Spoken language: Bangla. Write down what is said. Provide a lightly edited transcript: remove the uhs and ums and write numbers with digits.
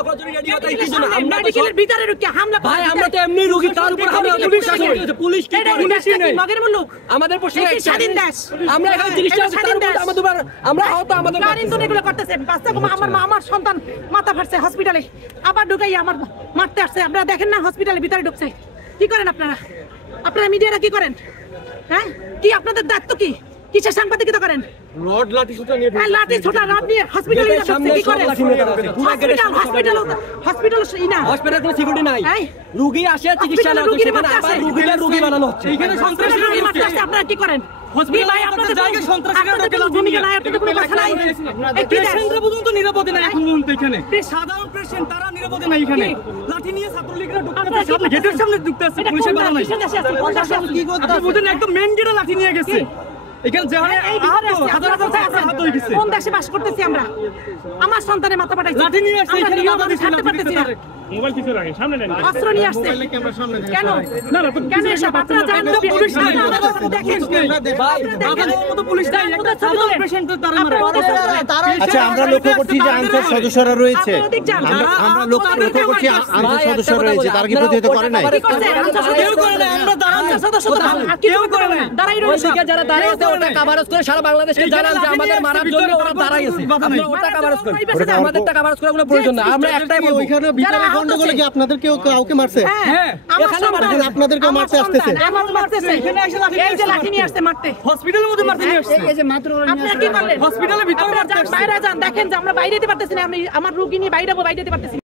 হত্যা করার জন্য রেডি হতে কি জন্য আমরা মেডিকেলের ভিতরে ঢুকে হামলা ভাই আমরা তো এমনি রোগী তার উপর হামলা পুলিশ কি করে মগের মুলুক আমাদের প্রশ্ন স্বাধীন দেশ আমরা এখন জিনিসটা আমাদের আমরা হয়তো আমাদের কারিন্দন এগুলো করতেছে বাচ্চা আমার সন্তান মাথা ফাটছে হসপিটালে আবার ঢুকাই আমার মারতে আসছে আপনারা দেখেন না হসপিটালের ভিতরে ঢুকছে কি করেন আপনারা মিডিয়ারা কি করেন হ্যাঁ কি আপনাদের দায়িত্ব কি কিসের সাংবাদিকতা করেন রড লাঠি ছোটা নিয়ে লাঠি ছোটা রড নিয়ে হসপিটালে কি করেন হসপিটাল ইনা হসপিটালে কোনো সিকিউরিটি নাই রোগী আসে চিকিৎসা না হচ্ছে সেখানে আবার রোগী বানানো হচ্ছে এখানে সন্ত্রাসী আপনারা কি করেন ভাই আপনাদের জায়গায় সন্ত্রাসীরা ভূমিকা নাই আপনাদের কোনো কথা নাই পেশেন্টরা পর্যন্ত নিরাপদে নাই এখন পর্যন্ত এখানে সাধারণ পেশেন্ট তারা নিরাপদে নাই এখানে লাঠি নিয়ে ছাত্রলীগরা ঢুকতেছে সামনে গেটের সামনে ঢুকতেছে পুলিশের বাধা নাই কি করতে বুঝেন একদম মেইন গেটে লাঠি নিয়ে গেছে এখানে যেখানে হাজার হাত হয়ে গেছে কোন দেশে বাস করতেছি আমরা আমার সন্তানের মাথা ফাটাইছে লাঠি নিয়ে আসছে এখানে বাধা দিতে পারতেছি না মোবাইল কিছু রাখেন সামনে নেন অস্ত্র নিয়ে আসছে কেন না কেন এসব আপনারা জানেন পুলিশ নাই দেখেন আমাদের মতো পুলিশ নাই একটা সাধারণ পেশেন্ট তারা মারে আচ্ছা আমরা লক্ষ্য করছি যে আনসার সদস্যরা রয়েছে আমরা লক্ষ্য করছি আনসার সদস্যরা রয়েছে তারা কি প্রতিহত করে নাই কেউ করে না আমরা দাঁড়ানোর সদস্য কেউ করে না দাঁড়াই রয়েছে যারা দাঁড়িয়ে আছে ওটা কভারেজ করে সারা বাংলাদেশকে জানান যে আমাদের মারার জন্য ওরা দাঁড়াই আছে আপনারা ওটা কভারেজ করেন আমাদের টাকা কভারেজ করার কোনো প্রয়োজন না আমরা একটাই বলবো ওইখানে ভিতরে গন্ডগোলে কি আপনাদের কেউ কাউকে মারছে হ্যাঁ এখানে আপনাদেরকে মারতে আসতেছে আমার মারতেছে এখানে এসে লাঠি নিয়ে আসছে মারতে হসপিটালের মধ্যে মারতে নিয়ে আসছে এই যে মাত্র আপনারা কি করলেন হসপিটালের ভিতরে মারতে আসছে বাইরে যান দেখেন যে আমরা বাইরে যেতে পারতেছি না আমি আমার রোগী নিয়ে বাইরে যেতে পারতেছি